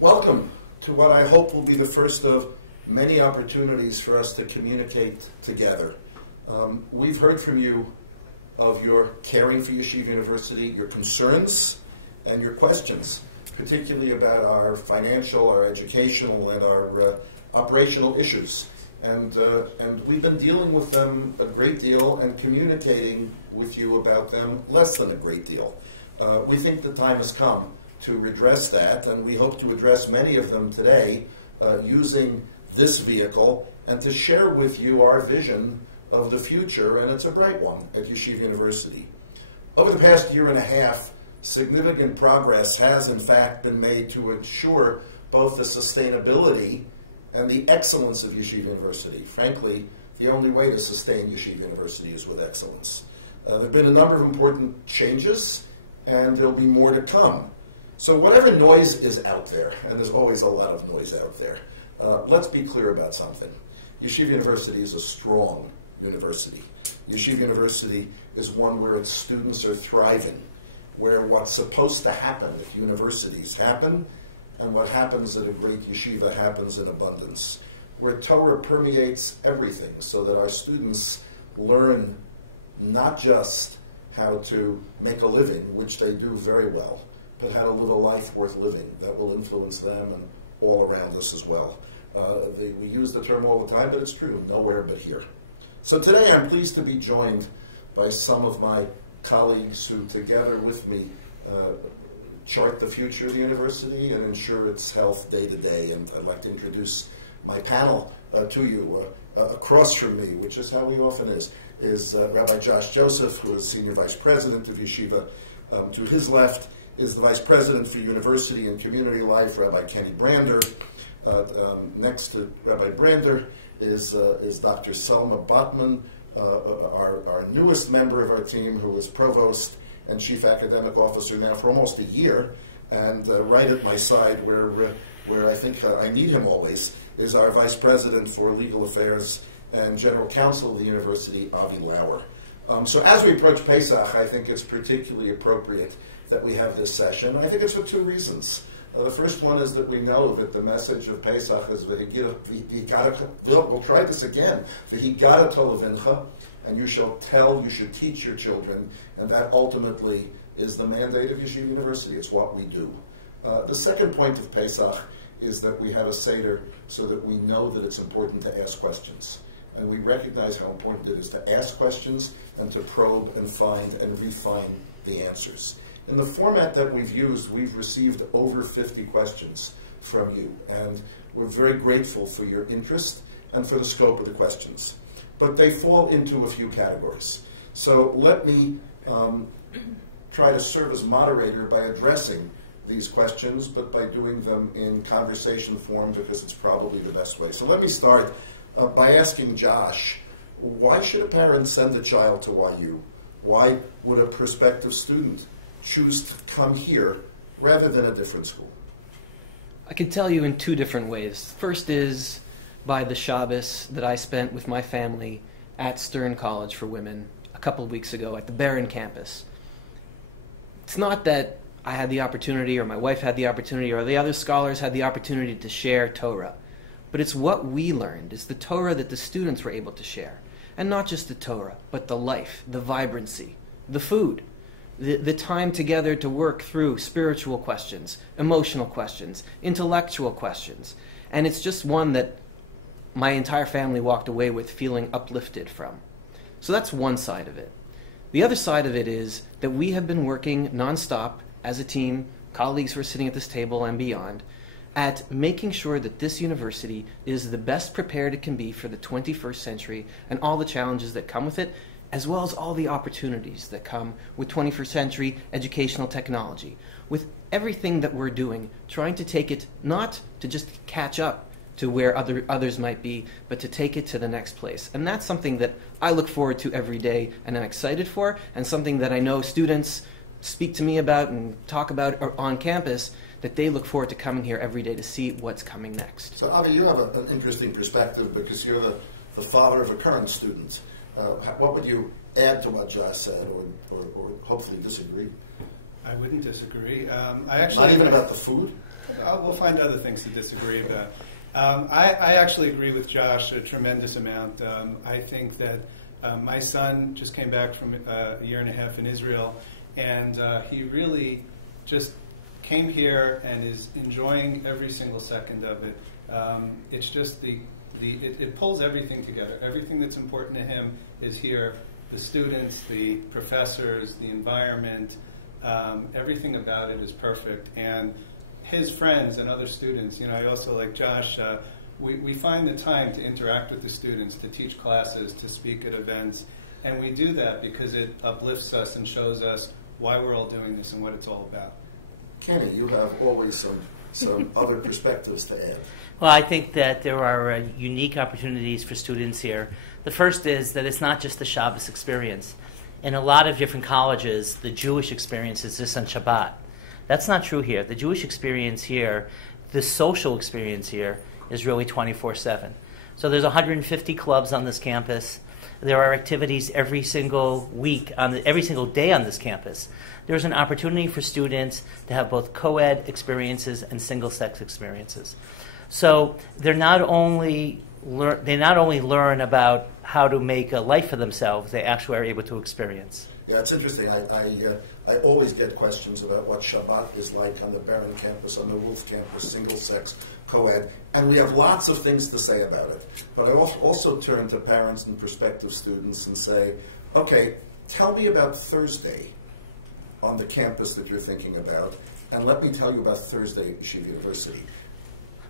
Welcome to what I hope will be the first of many opportunities for us to communicate together. We've heard from you of your caring for Yeshiva University, your concerns and your questions, particularly about our financial, our educational, and our operational issues. And we've been dealing with them a great deal and communicating with you about them less than a great deal. We think the time has come to redress that, and we hope to address many of them today using this vehicle and to share with you our vision of the future, and it's a bright one at Yeshiva University. Over the past year and a half, significant progress has in fact been made to ensure both the sustainability and the excellence of Yeshiva University. Frankly, the only way to sustain Yeshiva University is with excellence. There have been a number of important changes, and there'll be more to come. So whatever noise is out there, and there's always a lot of noise out there, let's be clear about something. Yeshiva University is a strong university. Yeshiva University is one where its students are thriving, where what's supposed to happen at universities happen, and what happens at a great yeshiva happens in abundance, where Torah permeates everything so that our students learn not just how to make a living, which they do very well, but how to live a life worth living that will influence them and all around us as well. We use the term all the time, but it's true, nowhere but here. So today I'm pleased to be joined by some of my colleagues who together with me chart the future of the university and ensure its health day to day. And I'd like to introduce my panel to you. Across from me, which is how he often is Rabbi Josh Joseph, who is Senior Vice President of Yeshiva. To his left is the Vice President for University and Community Life, Rabbi Kenny Brander. Next to Rabbi Brander is Dr. Selman Botman, our newest member of our team, who is Provost and Chief Academic Officer now for almost a year. And right at my side, where I think I need him always, is our Vice President for Legal Affairs and General Counsel of the University, Avi Lauer. So as we approach Pesach, I think it's particularly appropriate that we have this session. I think it's for two reasons. The first one is that we know that the message of Pesach is, we'll try this again, V'higata levincha, and you should teach your children, and that ultimately is the mandate of Yeshiva University. It's what we do. The second point of Pesach is that we have a Seder so that we know that it's important to ask questions. And we recognize how important it is to ask questions and to probe and find and refine the answers. In the format that we've used, we've received over 50 questions from you, and we're very grateful for your interest and for the scope of the questions. But they fall into a few categories. So let me try to serve as moderator by addressing these questions, but by doing them in conversation form because it's probably the best way. So let me start by asking Josh, why should a parent send a child to YU? Why would a prospective student choose to come here rather than a different school? I can tell you in two different ways. First is by the Shabbos that I spent with my family at Stern College for Women a couple of weeks ago at the Barron campus. It's not that I had the opportunity or my wife had the opportunity or the other scholars had the opportunity to share Torah, but it's what we learned. It's the Torah that the students were able to share. And not just the Torah, but the life, the vibrancy, the food, the time together to work through spiritual questions, emotional questions, intellectual questions. And it's just one that my entire family walked away with feeling uplifted from. So that's one side of it. The other side of it is that we have been working nonstop as a team, colleagues who are sitting at this table and beyond, at making sure that this university is the best prepared it can be for the 21st century and all the challenges that come with it, as well as all the opportunities that come with 21st century educational technology. With everything that we're doing, trying to take it not to just catch up to where others might be, but to take it to the next place. And that's something that I look forward to every day and I'm excited for, and something that I know students speak to me about and talk about on campus, that they look forward to coming here every day to see what's coming next. So Avi, you have an interesting perspective because you're the father of a current student. What would you add to what Josh said, or hopefully disagree? I wouldn't disagree. Not even about the food? We'll find other things to disagree about. I actually agree with Josh a tremendous amount. I think that my son just came back from a year and a half in Israel, and he really just came here and is enjoying every single second of it. It's just it pulls everything together. Everything that's important to him is here. The students, the professors, the environment, everything about it is perfect. And his friends and other students, I also, like Josh, we find the time to interact with the students, to teach classes, to speak at events. And we do that because it uplifts us and shows us why we're all doing this and what it's all about. Kenny, you have always some other perspectives to add. Well, I think that there are unique opportunities for students here. The first is that it's not just the Shabbos experience. In a lot of different colleges, the Jewish experience is just on Shabbat. That's not true here. The Jewish experience here, the social experience here, is really 24/7. So there's 150 clubs on this campus. There are activities every single week, every single day on this campus. There's an opportunity for students to have both co-ed experiences and single-sex experiences. So they not only learn about how to make a life for themselves, they actually are able to experience. Yeah, it's interesting. I always get questions about what Shabbat is like on the Barron campus, on the Wolf campus, single-sex, co-ed, and we have lots of things to say about it. But I also turn to parents and prospective students and say, okay, tell me about Thursday on the campus that you're thinking about, and let me tell you about Thursday at Yeshiva University.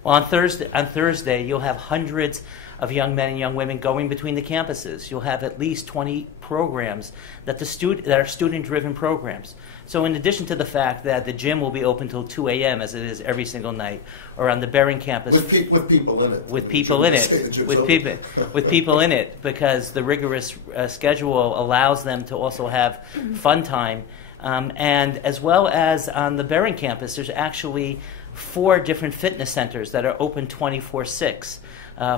Well, on Thursday, you'll have hundreds of young men and young women going between the campuses. You'll have at least 20 programs that are student-driven programs. So in addition to the fact that the gym will be open till 2 a.m. as it is every single night, or on the Barron campus with people in it, with people in it, because the rigorous schedule allows them to also have fun time. And as well as on the Barron campus, there's actually 4 different fitness centers that are open 24/6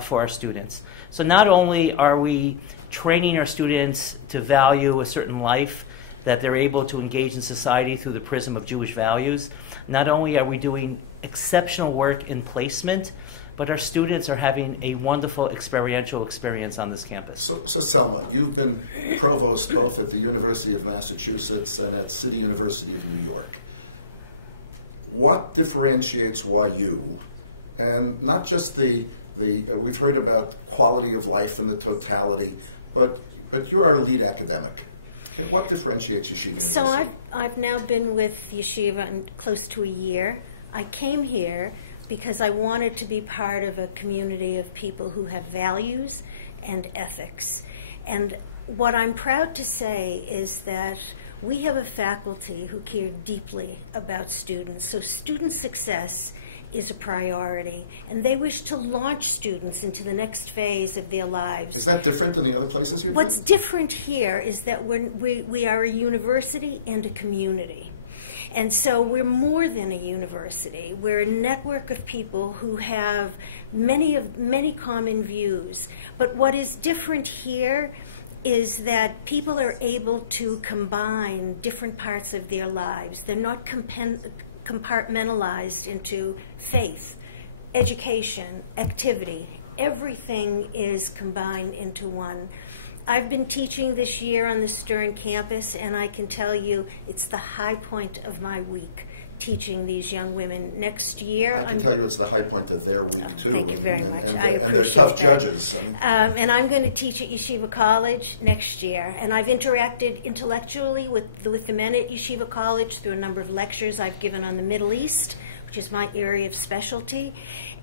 for our students. So not only are we training our students to value a certain life, that they're able to engage in society through the prism of Jewish values, not only are we doing exceptional work in placement, but our students are having a wonderful experiential experience on this campus. So Selman, you've been provost both at the University of Massachusetts and at City University of New York. What differentiates YU, and not just we've heard about quality of life and the totality, but you're our lead academic. Okay, what differentiates Yeshiva University? So I've now been with Yeshiva close to a year. I came here because I wanted to be part of a community of people who have values and ethics. And what I'm proud to say is that we have a faculty who care deeply about students. So student success is a priority, and they wish to launch students into the next phase of their lives. Is that different than the other places you're What's different here is that we are a university and a community. And so we're more than a university. We're a network of people who have many common views. But what is different here is that people are able to combine different parts of their lives. They're not compartmentalized into faith, education, activity. Everything is combined into one. I've been teaching this year on the Stern campus, and I can tell you it's the high point of my week, teaching these young women. Next year, I can tell you it's the high point of their week, too. Thank you very much. I appreciate that. And they're tough judges. And I'm going to teach at Yeshiva College next year. And I've interacted intellectually with the men at Yeshiva College through a number of lectures I've given on the Middle East, which is my area of specialty.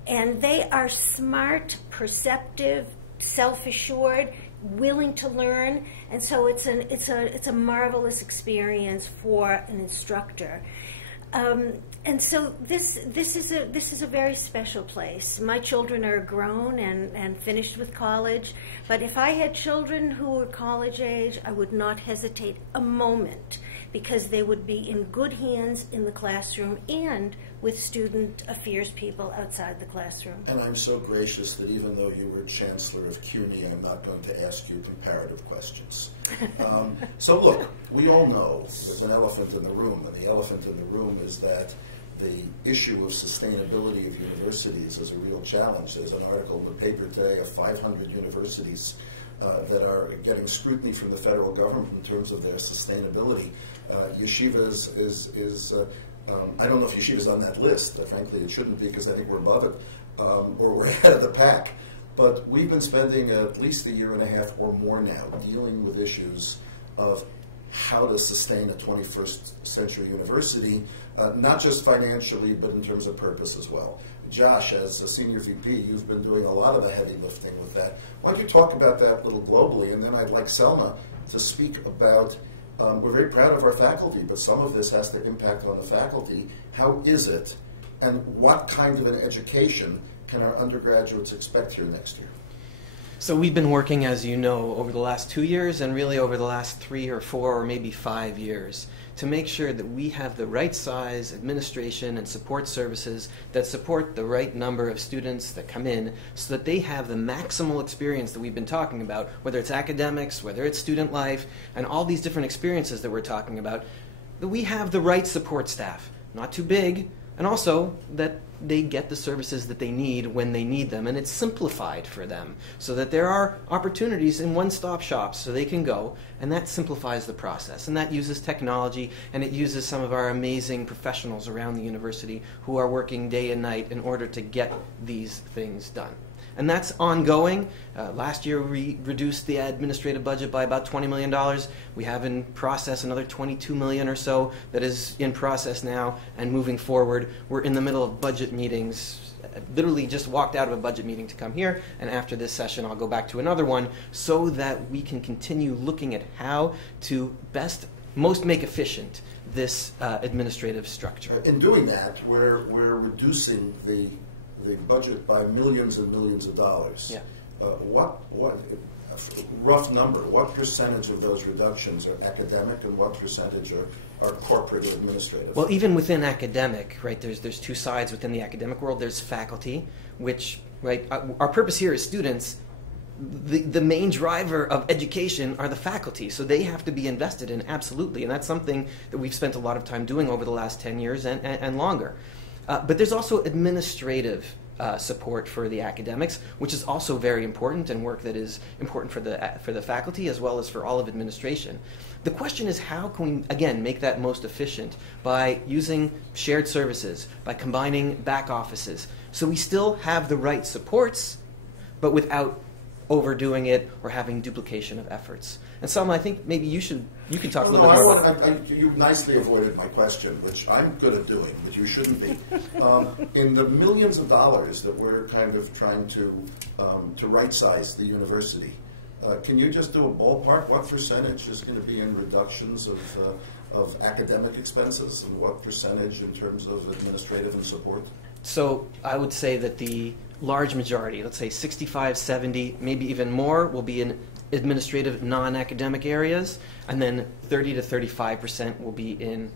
And they are smart, perceptive, self-assured, willing to learn, and so it's a marvelous experience for an instructor. And so this is a very special place. My children are grown and finished with college, but if I had children who were college age, I would not hesitate a moment, because they would be in good hands in the classroom and with student affairs people outside the classroom. And I'm so gracious that even though you were Chancellor of CUNY, I'm not going to ask you comparative questions. So look, we all know there's an elephant in the room, and the elephant in the room is that the issue of sustainability of universities is a real challenge. There's an article in the paper today of 500 universities that are getting scrutiny from the federal government in terms of their sustainability. Yeshiva is I don't know if Yeshiva is on that list. Frankly, it shouldn't be, because I think we're above it, or we're ahead of the pack. But we've been spending at least a year and a half or more now dealing with issues of how to sustain a 21st century university, not just financially, but in terms of purpose as well. Josh, as a senior VP, you've been doing a lot of the heavy lifting with that. Why don't you talk about that a little globally, and then I'd like Selma to speak about, we're very proud of our faculty, but some of this has to impact on the faculty. How is it, and what kind of an education can our undergraduates expect here next year? So we've been working, as you know, over the last 2 years and really over the last 3 or 4 or maybe 5 years to make sure that we have the right size administration and support services that support the right number of students that come in so that they have the maximal experience that we've been talking about, whether it's academics, whether it's student life, and all these different experiences that we're talking about, that we have the right support staff, not too big, and also that they get the services that they need when they need them, and it's simplified for them so that there are opportunities in one-stop shops so they can go, and that simplifies the process. And that uses technology, and it uses some of our amazing professionals around the university who are working day and night in order to get these things done. And that's ongoing. Last year we reduced the administrative budget by about $20 million. We have in process another $22 million or so that is in process now, and moving forward. We're in the middle of budget meetings. Literally just walked out of a budget meeting to come here, and after this session I'll go back to another one so that we can continue looking at how to most make efficient this administrative structure. In doing that, we're reducing the budget by millions and millions of dollars. Yeah. What rough number, what percentage of those reductions are academic and what percentage are corporate or administrative? Well, even within academic, right, there's two sides within the academic world. There's faculty, which, right, our purpose here is students. The main driver of education are the faculty, so they have to be invested in, absolutely, and that's something that we've spent a lot of time doing over the last 10 years and longer. But there's also administrative support for the academics, which is also very important, and work that is important for the faculty as well as for all of administration. The question is, how can we, again, make that most efficient by using shared services, by combining back offices, so we still have the right supports, but without overdoing it or having duplication of efforts. And Selma, I think maybe you can talk a little bit more about that. You nicely avoided my question, which I'm good at doing, but you shouldn't be. In the millions of dollars that we're kind of trying to right-size the university, can you just do a ballpark? What percentage is going to be in reductions of academic expenses, and what percentage in terms of administrative and support? So I would say that the large majority, let's say 65, 70, maybe even more, will be in administrative non-academic areas, and then 30 to 35% will be in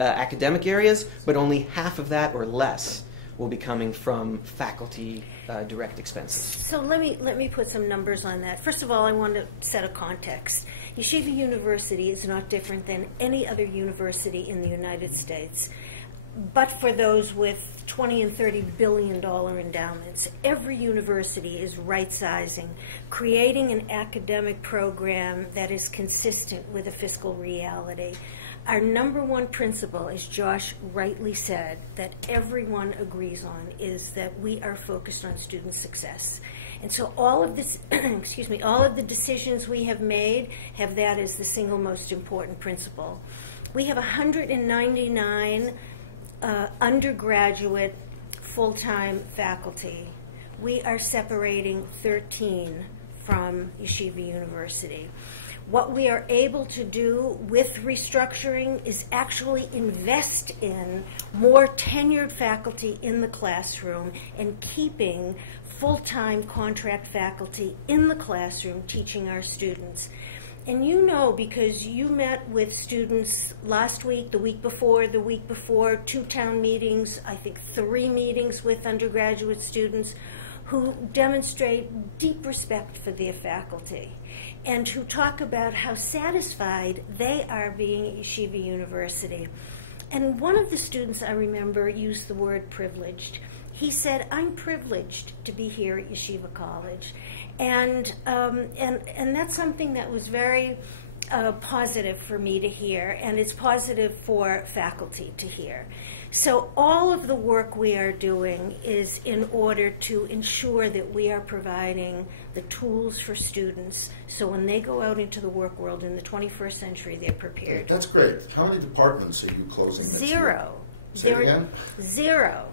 academic areas, but only half of that or less will be coming from faculty direct expenses. So let me put some numbers on that. First of all, I want to set a context. Yeshiva University is not different than any other university in the United States, but for those with $20 and $30 billion endowments. Every university is right-sizing, creating an academic program that is consistent with a fiscal reality. Our number one principle, as Josh rightly said, that everyone agrees on, is that we are focused on student success. And so all of this, all of the decisions we have made have that as the single most important principle. We have 199 undergraduate full-time faculty. We are separating 13 from Yeshiva University. What we are able to do with restructuring is actually invest in more tenured faculty in the classroom and keeping full-time contract faculty in the classroom teaching our students. And you know, because you met with students last week, the week before, 2 town meetings, I think 3 meetings with undergraduate students who demonstrate deep respect for their faculty and who talk about how satisfied they are being at Yeshiva University. And one of the students I remember used the word privileged. He said, "I'm privileged to be here at Yeshiva College," and that's something that was very positive for me to hear, and it's positive for faculty to hear. So all of the work we are doing is in order to ensure that we are providing the tools for students so when they go out into the work world in the 21st century, they're prepared. That's great. How many departments are you closing next year? Zero. Say it again? Zero.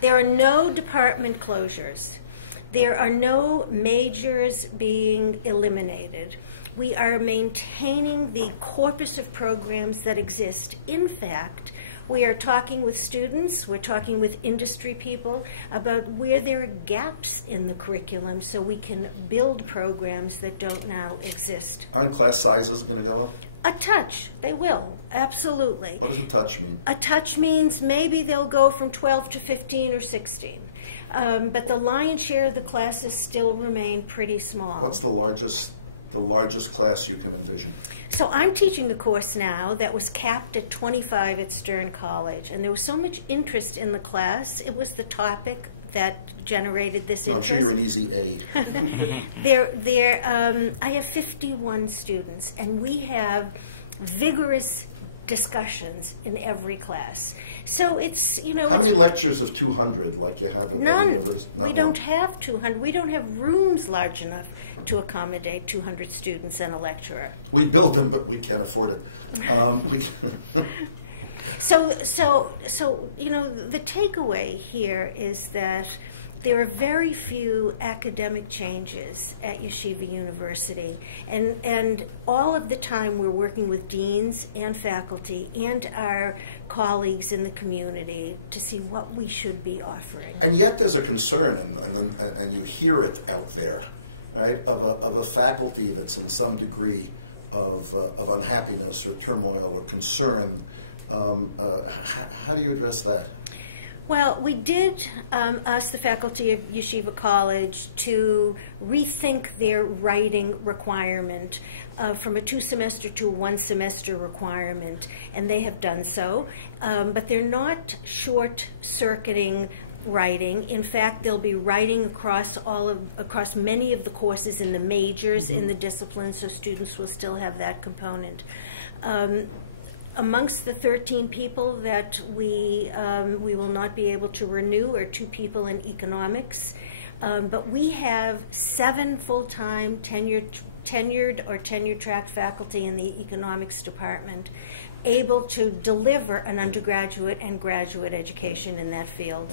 There are no department closures. There are no majors being eliminated. We are maintaining the corpus of programs that exist. In fact, we are talking with students, we're talking with industry people about where there are gaps in the curriculum so we can build programs that don't now exist. Aren't class sizes going to go up? A touch, they will, absolutely. What does a touch mean? A touch means maybe they'll go from 12 to 15 or 16. But the lion's share of the classes still remain pretty small. What's the largest class you can envision? So I'm teaching a course now that was capped at 25 at Stern College, and there was so much interest in the class. It was the topic that generated this interest. I'm sure you're an easy aid. I have 51 students, and we have vigorous discussions in every class. So it's, How many lectures of 200 like you have in none. We don't have 200. We don't have rooms large enough to accommodate 200 students and a lecturer. We build them, but we can't afford it. So the takeaway here is that there are very few academic changes at Yeshiva University, and all of the time we're working with deans and faculty and our colleagues in the community to see what we should be offering. And yet there's a concern, and you hear it out there, right, of a faculty that's in some degree of unhappiness or turmoil or concern. How do you address that? Well, we did ask the faculty of Yeshiva College to rethink their writing requirement from a 2-semester to a 1-semester requirement, and they have done so. But they're not short-circuiting writing. In fact, they'll be writing across many of the courses in the majors in the disciplines, so students will still have that component. Amongst the 13 people that we will not be able to renew are 2 people in economics, but we have 7 full-time tenured or tenure-track faculty in the economics department able to deliver an undergraduate and graduate education in that field.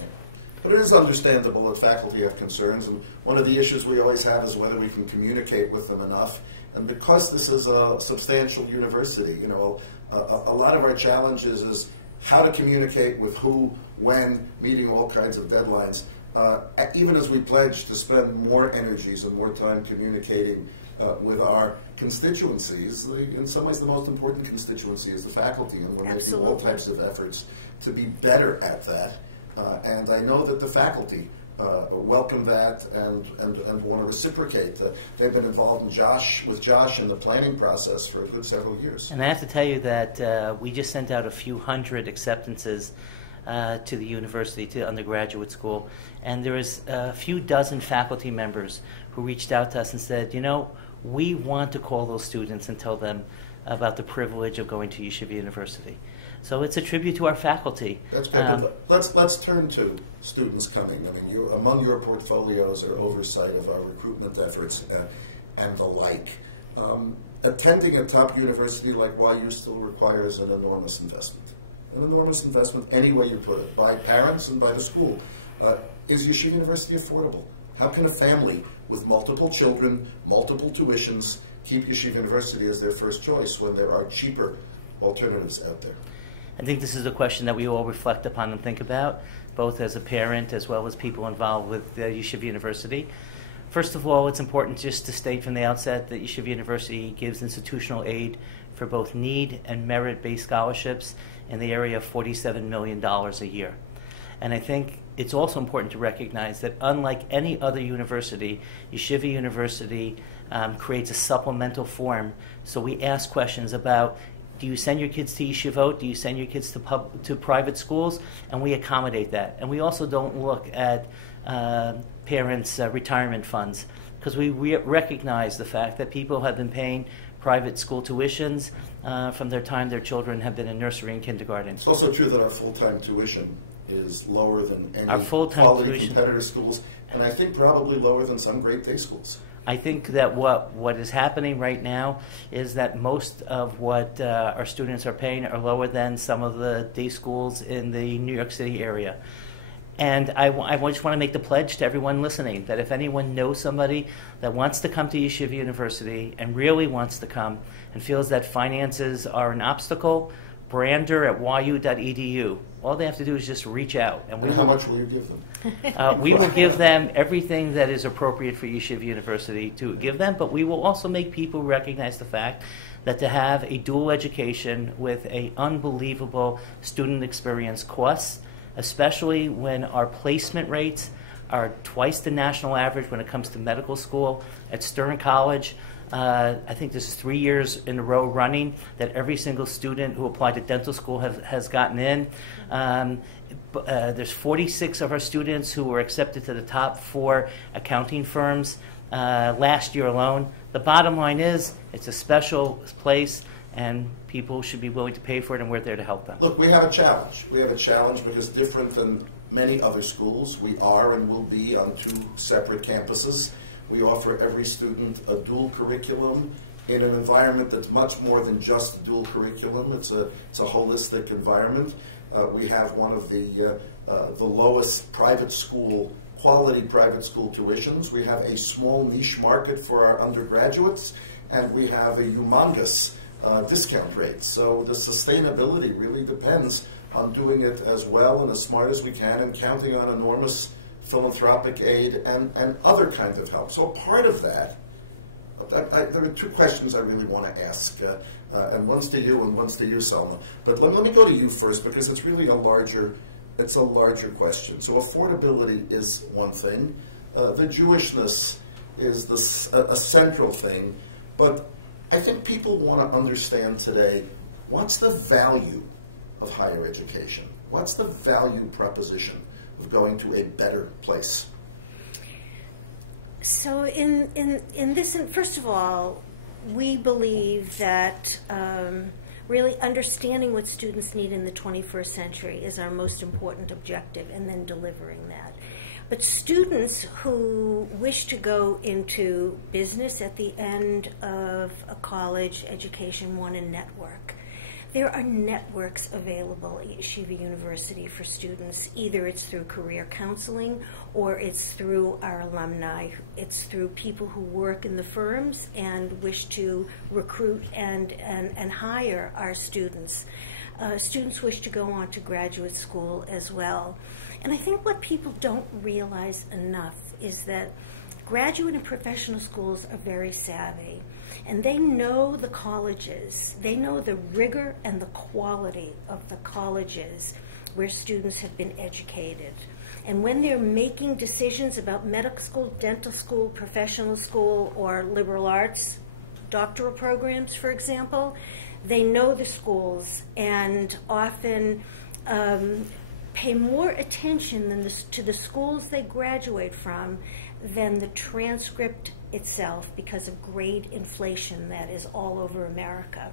But it is understandable that faculty have concerns, and one of the issues we always have is whether we can communicate with them enough. And because this is a substantial university, a lot of our challenges is how to communicate with who, when, meeting all kinds of deadlines. Even as we pledge to spend more energies and more time communicating with our constituencies, in some ways the most important constituency is the faculty, and we're making all types of efforts to be better at that. And I know that the faculty welcome that and want to reciprocate. They've been involved with Josh in the planning process for a good several years. And I have to tell you that we just sent out a few hundred acceptances to the university, to the undergraduate school, and there was a few dozen faculty members who reached out to us and said, we want to call those students and tell them about the privilege of going to Yeshiva University. So it's a tribute to our faculty. That's good. Let's turn to students coming. I mean, among your portfolios are oversight of our recruitment efforts and the like. Attending a top university like YU still requires an enormous investment. An enormous investment, any way you put it, by parents and by the school. Is Yeshiva University affordable? How can a family with multiple children, multiple tuitions, keep Yeshiva University as their first choice when there are cheaper alternatives out there? I think this is a question that we all reflect upon and think about, both as a parent as well as people involved with Yeshiva University. First of all, it's important just to state from the outset that Yeshiva University gives institutional aid for both need and merit-based scholarships in the area of $47 million a year. And I think it's also important to recognize that unlike any other university, Yeshiva University creates a supplemental form. So we ask questions about Do you send your kids to yeshivot? Do you send your kids to private schools? And we accommodate that. And we also don't look at parents' retirement funds, because we recognize the fact that people have been paying private school tuitions from their time their children have been in nursery and kindergarten. It's also true that our full-time tuition is lower than any Our full-time quality tuition- competitor schools, and I think probably lower than some great day schools. I think that what is happening right now is that most of what our students are paying are lower than some of the day schools in the New York City area. And I just want to make the pledge to everyone listening that if anyone knows somebody that wants to come to Yeshiva University and really wants to come and feels that finances are an obstacle, brander@yu.edu. All they have to do is just reach out. And How much will you give them? we will give them everything that is appropriate for Yeshiva University to give them, but we will also make people recognize the fact that to have a dual education with an unbelievable student experience costs, especially when our placement rates are twice the national average when it comes to medical school. At Stern College, I think this is 3 years in a row running that every single student who applied to dental school has gotten in. There's 46 of our students who were accepted to the top 4 accounting firms last year alone. The bottom line is it's a special place, and people should be willing to pay for it, and we're there to help them. Look, we have a challenge. We have a challenge because different than many other schools, we are and will be on 2 separate campuses. We offer every student a dual curriculum in an environment that's much more than just a dual curriculum. It's a holistic environment. We have one of the lowest private school, quality private school tuitions. We have a small niche market for our undergraduates, and we have a humongous discount rate. So the sustainability really depends on doing it as well and as smart as we can and counting on enormous philanthropic aid and other kinds of help. So part of that, there are 2 questions I really want to ask, and one's to you and one's to you, Selma. But let me go to you first because it's really a larger question. So affordability is one thing. The Jewishness is a central thing. But I think people want to understand today, what's the value of higher education? What's the value proposition of going to a better place? So in this, first of all, we believe that really understanding what students need in the 21st century is our most important objective, and then delivering that. But students who wish to go into business at the end of a college education want a network. There are networks available at Yeshiva University for students. Either it's through career counseling or it's through our alumni. It's through people who work in the firms and wish to recruit and hire our students. Students wish to go on to graduate school as well. And I think what people don't realize enough is that graduate and professional schools are very savvy. And they know the colleges. They know the rigor and the quality of the colleges where students have been educated. And when they're making decisions about medical school, dental school, professional school, or liberal arts, doctoral programs, for example, they know the schools and often pay more attention to the schools they graduate from than the transcript itself, because of grade inflation that is all over America.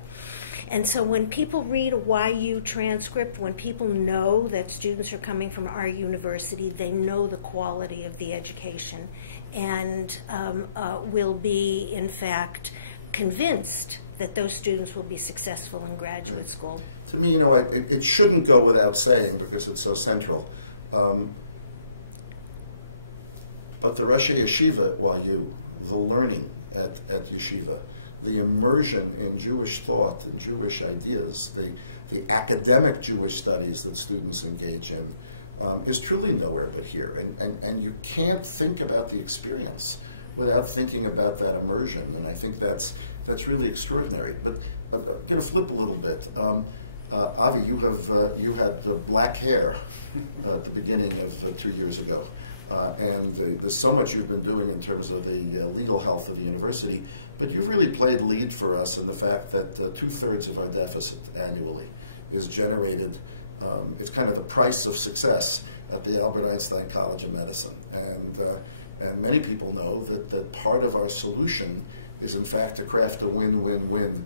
And so when people read a YU transcript, when people know that students are coming from our university, they know the quality of the education and will be, in fact, convinced that those students will be successful in graduate school. To me, it shouldn't go without saying because it's so central. But the Rosh Yeshiva at YU, the learning at Yeshiva, the immersion in Jewish thought and Jewish ideas, the academic Jewish studies that students engage in, is truly nowhere but here. And you can't think about the experience without thinking about that immersion. And I think that's really extraordinary. But going to flip a little bit. Avi, you had the black hair at the beginning of 2 years ago. There's so much you've been doing in terms of the legal health of the university, but you've really played lead for us in the fact that 2/3 of our deficit annually is generated. It's kind of the price of success at the Albert Einstein College of Medicine. And many people know that part of our solution is, in fact, to craft a win-win-win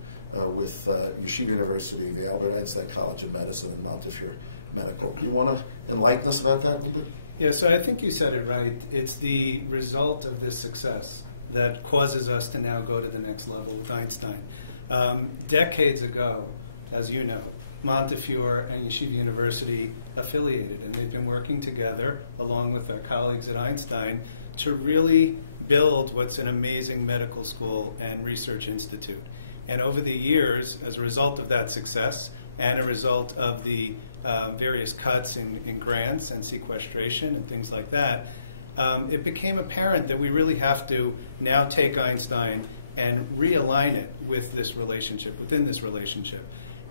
with Yeshiva University, the Albert Einstein College of Medicine, and Montefiore Medical. Do you want to enlighten us about that a little bit? Yeah, so I think you said it right. It's the result of this success that causes us to now go to the next level with Einstein. Decades ago, as you know, Montefiore and Yeshiva University affiliated, and they've been working together along with our colleagues at Einstein to really build what's an amazing medical school and research institute. And over the years, as a result of that success and a result of the various cuts in grants and sequestration and things like that, it became apparent that we really have to now take Einstein and realign it with this relationship, within this relationship.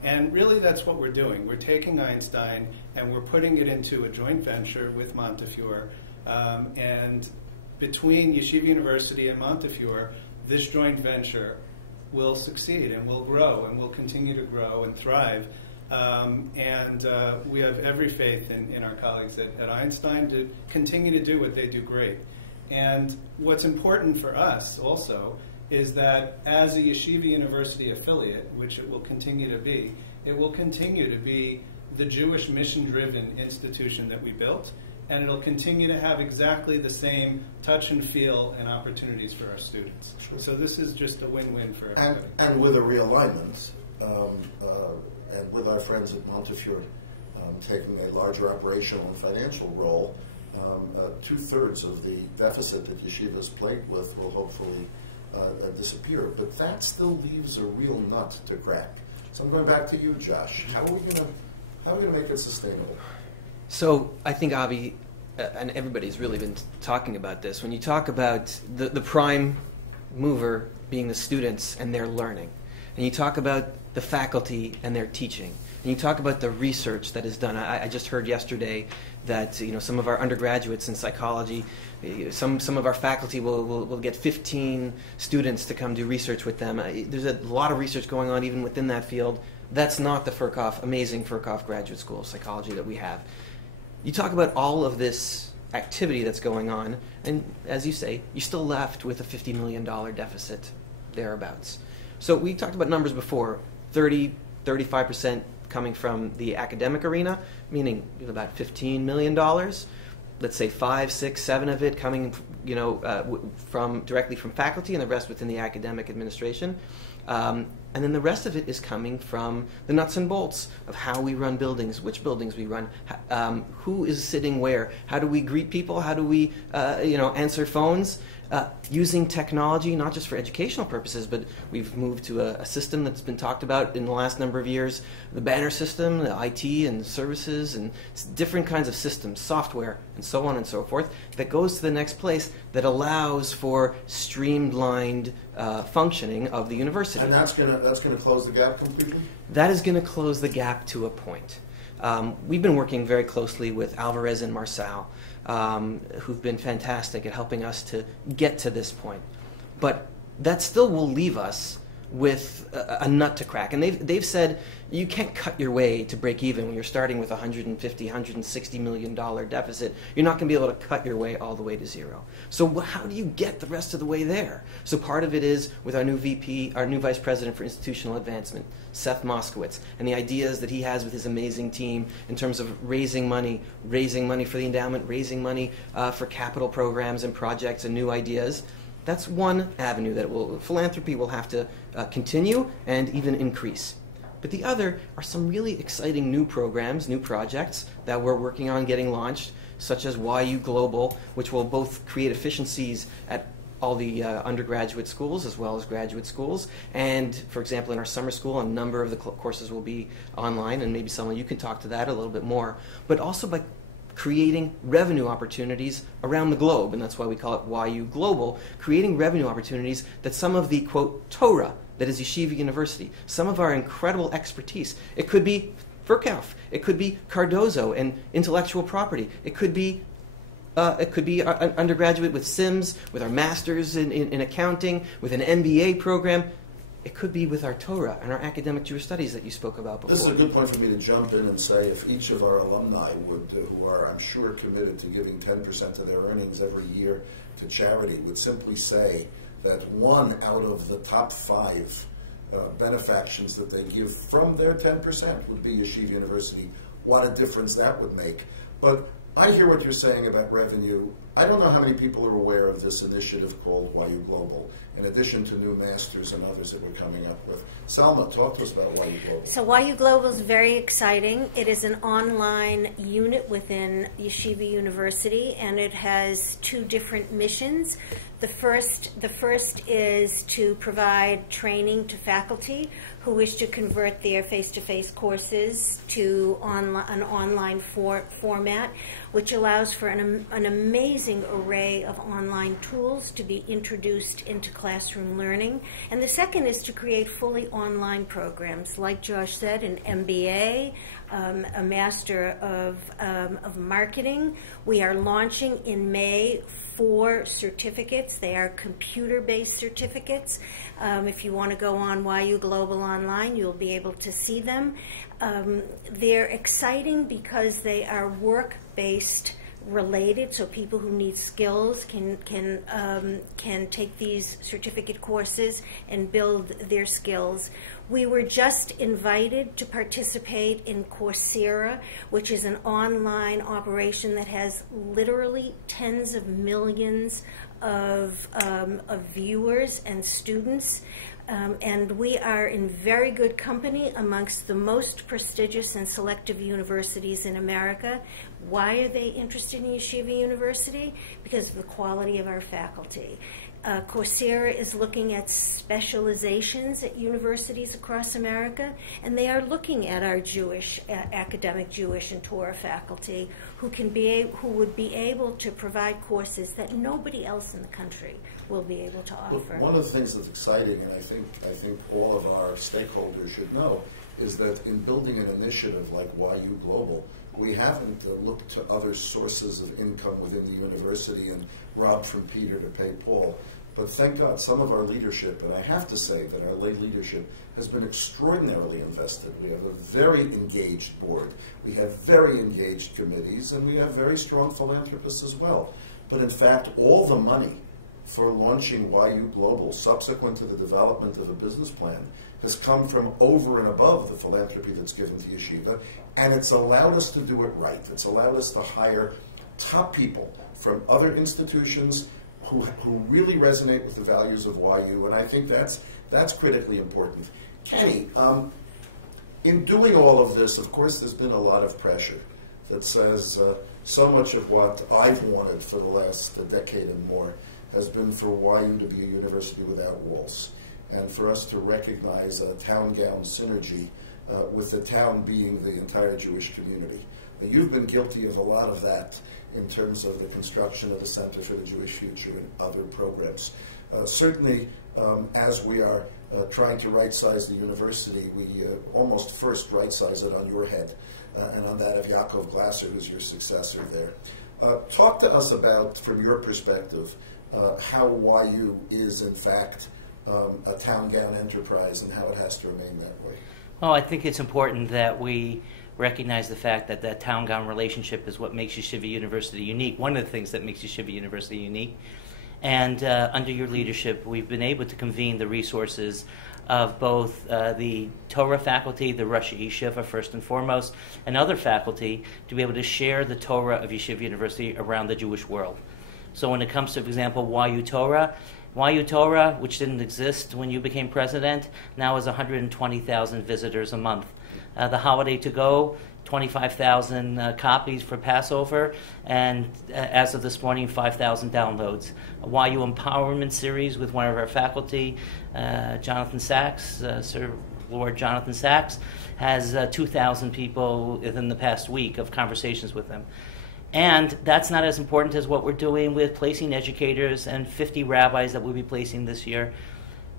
And really that's what we're doing. We're taking Einstein and we're putting it into a joint venture with Montefiore. And between Yeshiva University and Montefiore, this joint venture will succeed and will grow and will continue to grow and thrive. We have every faith in our colleagues at Einstein to continue to do what they do great. And what's important for us also is that as a Yeshiva University affiliate, which it will continue to be, it will continue to be the Jewish mission-driven institution that we built, and it'll continue to have exactly the same touch and feel and opportunities for our students. Sure. So this is just a win-win for everybody. And with a realignment, and with our friends at Montefiore taking a larger operational and financial role, 2/3 of the deficit that Yeshiva is plagued with will hopefully disappear. But that still leaves a real nut to crack. So I'm going back to you, Josh. How are we going to make it sustainable? So I think Avi and everybody's really been talking about this. When you talk about the prime mover being the students and their learning, and you talk about the faculty and their teaching, and you talk about the research that is done. I just heard yesterday that some of our undergraduates in psychology, some of our faculty will get 15 students to come do research with them. There's a lot of research going on even within that field. That's not the amazing Furkov Graduate School of Psychology that we have. You talk about all of this activity that's going on, and as you say, you're still left with a $50 million deficit, thereabouts. So we talked about numbers before, 35% coming from the academic arena, meaning about $15 million. Let's say 5, 6, 7 of it coming, directly from faculty, and the rest within the academic administration. And then the rest of it is coming from the nuts and bolts of how we run buildings, which buildings we run, who is sitting where, how do we greet people, how do we answer phones, using technology, not just for educational purposes, but we've moved to a system that's been talked about in the last number of years, the banner system, the IT and services, and different kinds of systems, software, and so on and so forth, that goes to the next place that allows for streamlined functioning of the university. And that's going to close the gap completely? That is going to close the gap to a point. We've been working very closely with Alvarez and Marçal, who've been fantastic at helping us to get to this point. But that still will leave us with a nut to crack. And they've said you can't cut your way to break even when you're starting with $150, $160 million deficit. You're not going to be able to cut your way all the way to zero. So how do you get the rest of the way there? So part of it is with our new VP, our new Vice President for Institutional Advancement, Seth Moskowitz, and the ideas that he has with his amazing team in terms of raising money for the endowment, raising money for capital programs and projects and new ideas. That's one avenue that philanthropy will have to continue and even increase. But the other are some really exciting new programs, new projects that we're working on getting launched, such as YU Global, which will both create efficiencies at all the undergraduate schools as well as graduate schools. And, for example, in our summer school, a number of the courses will be online, and maybe someone you can talk to that a little bit more. But also by creating revenue opportunities around the globe, and that's why we call it YU Global, creating revenue opportunities that some of the, quote, Torah that is Yeshiva University, some of our incredible expertise. It could be Furkauf, it could be Cardozo and intellectual property, it could be It could be an undergraduate with Sims, with our master's in accounting, with an MBA program. It could be with our Torah and our academic Jewish studies that you spoke about before. This is a good point for me to jump in and say if each of our alumni would, who are, I'm sure, committed to giving 10% of their earnings every year to charity, would simply say that 1 out of the top 5 benefactions that they give from their 10% would be Yeshiva University, what a difference that would make. But I hear what you're saying about revenue. I don't know how many people are aware of this initiative called YU Global, in addition to new masters and others that we're coming up with. Selma, talk to us about YU Global. So YU Global is very exciting. It is an online unit within Yeshiva University, and it has 2 different missions. The first is to provide training to faculty who wish to convert their face-to-face courses to an online format, which allows for an amazing array of online tools to be introduced into classroom learning. And the second is to create fully online programs, like Josh said, an MBA, a Master of Marketing. We are launching in May 4 certificates. They are computer-based certificates. If you want to go on YU Global online, you'll be able to see them. They're exciting because they are work-based related, so people who need skills can take these certificate courses and build their skills. We were just invited to participate in Coursera, which is an online operation that has literally tens of millions of viewers and students. And we are in very good company amongst the most prestigious and selective universities in America. Why are they interested in Yeshiva University? Because of the quality of our faculty. Coursera is looking at specializations at universities across America, and they are looking at our academic Jewish and Torah faculty who would be able to provide courses that nobody else in the country will be able to offer. One of the things that's exciting, and I think all of our stakeholders should know, is that in building an initiative like YU Global, we haven't looked to other sources of income within the university and robbed from Peter to pay Paul. But thank God, some of our leadership, and I have to say that our lay leadership has been extraordinarily invested. We have a very engaged board. We have very engaged committees, and we have very strong philanthropists as well. But in fact, all the money for launching YU Global, subsequent to the development of a business plan, has come from over and above the philanthropy that's given to Yeshiva, and it's allowed us to do it right. It's allowed us to hire top people from other institutions who really resonate with the values of YU, and I think that's critically important. Kenny, in doing all of this, of course, there's been a lot of pressure that says so much of what I've wanted for the last decade and more has been for YU to be a university without walls, and for us to recognize a town-gown synergy with the town being the entire Jewish community. Now, you've been guilty of a lot of that in terms of the construction of the Center for the Jewish Future and other programs. Certainly, as we are trying to right-size the university, we almost first right-size it on your head and on that of Yaakov Glasser, who's your successor there. Talk to us about, from your perspective, how YU is, in fact, a town-gown enterprise and how it has to remain that way. Well, I think it's important that we recognize the fact that that town-gown relationship is what makes Yeshiva University unique, one of the things that makes Yeshiva University unique. And under your leadership, we've been able to convene the resources of both the Torah faculty, the Rosh Yeshiva first and foremost, and other faculty to be able to share the Torah of Yeshiva University around the Jewish world. So when it comes to, for example, YU Torah, which didn't exist when you became president, now has 120,000 visitors a month. The Holiday to Go, 25,000 copies for Passover, and as of this morning, 5,000 downloads. A YU Empowerment Series with one of our faculty, Jonathan Sachs, Sir Lord Jonathan Sachs, has 2,000 people within the past week of conversations with him. And that's not as important as what we're doing with placing educators and 50 rabbis that we'll be placing this year.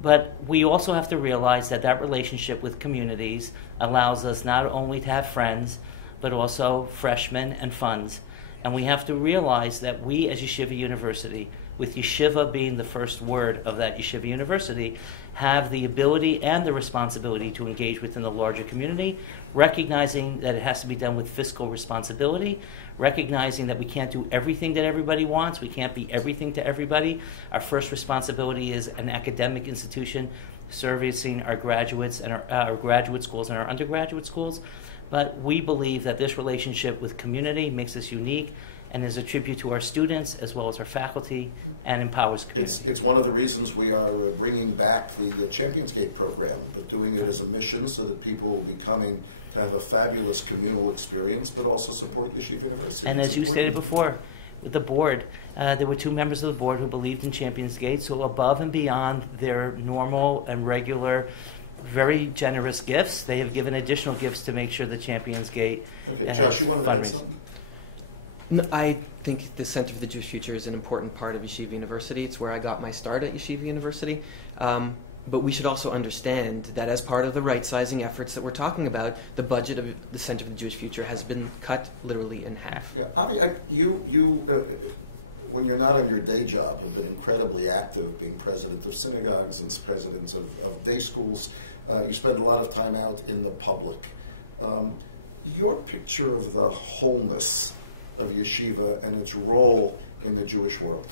But we also have to realize that that relationship with communities allows us not only to have friends, but also freshmen and funds. And we have to realize that we as Yeshiva University, with Yeshiva being the first word of that Yeshiva University, have the ability and the responsibility to engage within the larger community, recognizing that it has to be done with fiscal responsibility, recognizing that we can't do everything that everybody wants, we can't be everything to everybody. Our first responsibility is an academic institution servicing our graduates and our graduate schools and our undergraduate schools. But we believe that this relationship with community makes us unique and is a tribute to our students as well as our faculty and empowers community. It's one of the reasons we are bringing back the Champions Gate program, but doing it as a mission so that people will be coming to have a fabulous communal experience, but also support Yeshiva University. And as you stated before, with the board, there were 2 members of the board who believed in Champions Gate, so above and beyond their normal and regular, very generous gifts, they have given additional gifts to make sure the Champions Gate has Josh, you want to add fundraising. something? No, I think the Center for the Jewish Future is an important part of Yeshiva University. It's where I got my start at Yeshiva University. But we should also understand that as part of the right-sizing efforts that we're talking about, the budget of the Center for the Jewish Future has been cut literally in half. Yeah, I mean, when you're not on your day job, you've been incredibly active, being president of synagogues and president of day schools. You spend a lot of time out in the public. Your picture of the wholeness of yeshiva and its role in the Jewish world.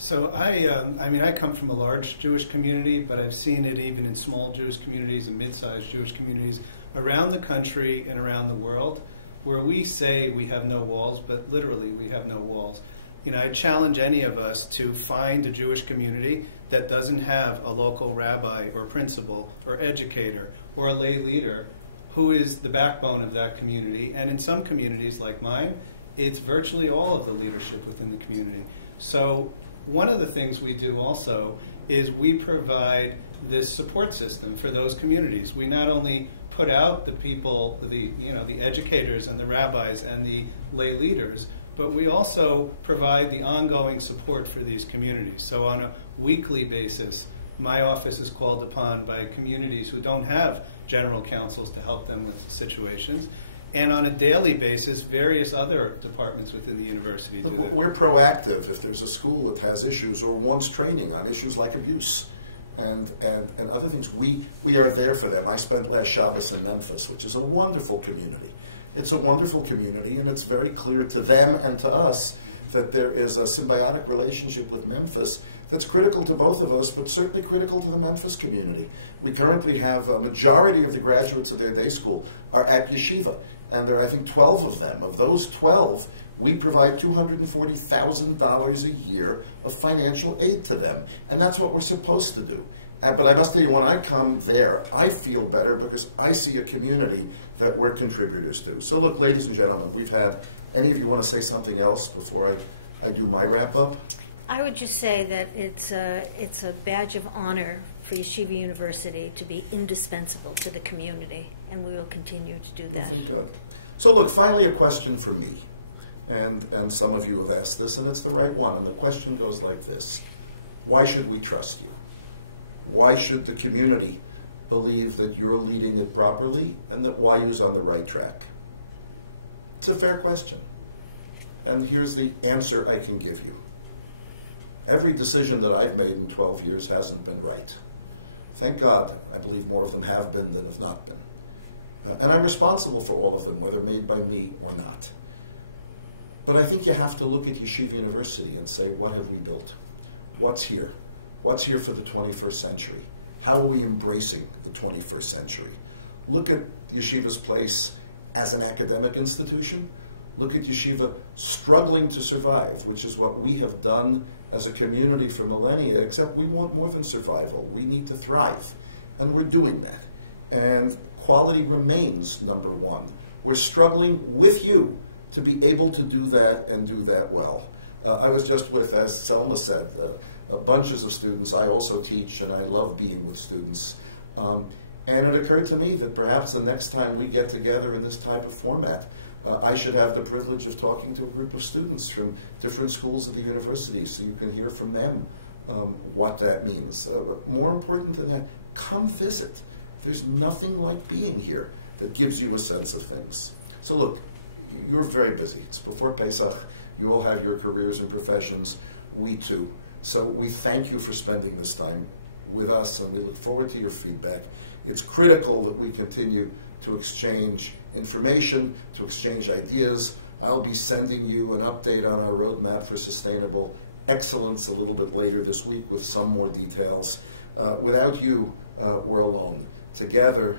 So I come from a large Jewish community, but I've seen it even in small Jewish communities and mid-sized Jewish communities around the country and around the world, where we say we have no walls, but literally we have no walls. I challenge any of us to find a Jewish community that doesn't have a local rabbi or principal or educator or a lay leader who is the backbone of that community. And in some communities like mine, it's virtually all of the leadership within the community. So one of the things we do also is we provide this support system for those communities. We not only put out the people, the educators and the rabbis and the lay leaders, but we also provide the ongoing support for these communities. So on a weekly basis, my office is called upon by communities who don't have general counsels to help them with situations. And on a daily basis, various other departments within the university do that. We're proactive if there's a school that has issues or wants training on issues like abuse and other things. We are there for them. I spent last Shabbos in Memphis, which is a wonderful community. It's a wonderful community, and it's very clear to them and to us that there is a symbiotic relationship with Memphis that's critical to both of us, but certainly critical to the Memphis community. We currently have a majority of the graduates of their day school are at yeshiva, and there are, I think, 12 of them. Of those 12, we provide $240,000 a year of financial aid to them, and that's what we're supposed to do. But I must tell you, when I come there, I feel better because I see a community that we're contributors to. So look, ladies and gentlemen, we've had, any of you want to say something else before I do my wrap-up? I would just say that it's a badge of honor for Yeshiva University to be indispensable to the community, and we will continue to do that. Good. So look, finally a question for me, and some of you have asked this, and it's the right one, and the question goes like this. Why should we trust you? Why should the community believe that you're leading it properly and that YU's on the right track? It's a fair question. And here's the answer I can give you. Every decision that I've made in 12 years hasn't been right. Thank God, I believe more of them have been than have not been. And I'm responsible for all of them, whether made by me or not. But I think you have to look at Yeshiva University and say, what have we built? What's here? What's here for the 21st century? How are we embracing the 21st century? Look at Yeshiva's place as an academic institution. Look at Yeshiva struggling to survive, which is what we have done as a community for millennia, except we want more than survival. We need to thrive, and we're doing that. And quality remains number one. We're struggling with you to be able to do that and do that well. I was just with, as Selma said, bunches of students. I also teach, and I love being with students. And it occurred to me that perhaps the next time we get together in this type of format, I should have the privilege of talking to a group of students from different schools at the university so you can hear from them what that means. More important than that, come visit. There's nothing like being here that gives you a sense of things. So look, you're very busy. It's before Pesach. You all have your careers and professions. We too. So we thank you for spending this time with us, and we look forward to your feedback. It's critical that we continue to exchange information, to exchange ideas. I'll be sending you an update on our roadmap for sustainable excellence a little bit later this week with some more details. Without you, we're alone. Together,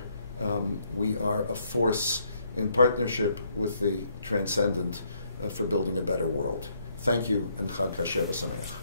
we are a force in partnership with the transcendent for building a better world. Thank you, and Chag Kasher V'Sameach.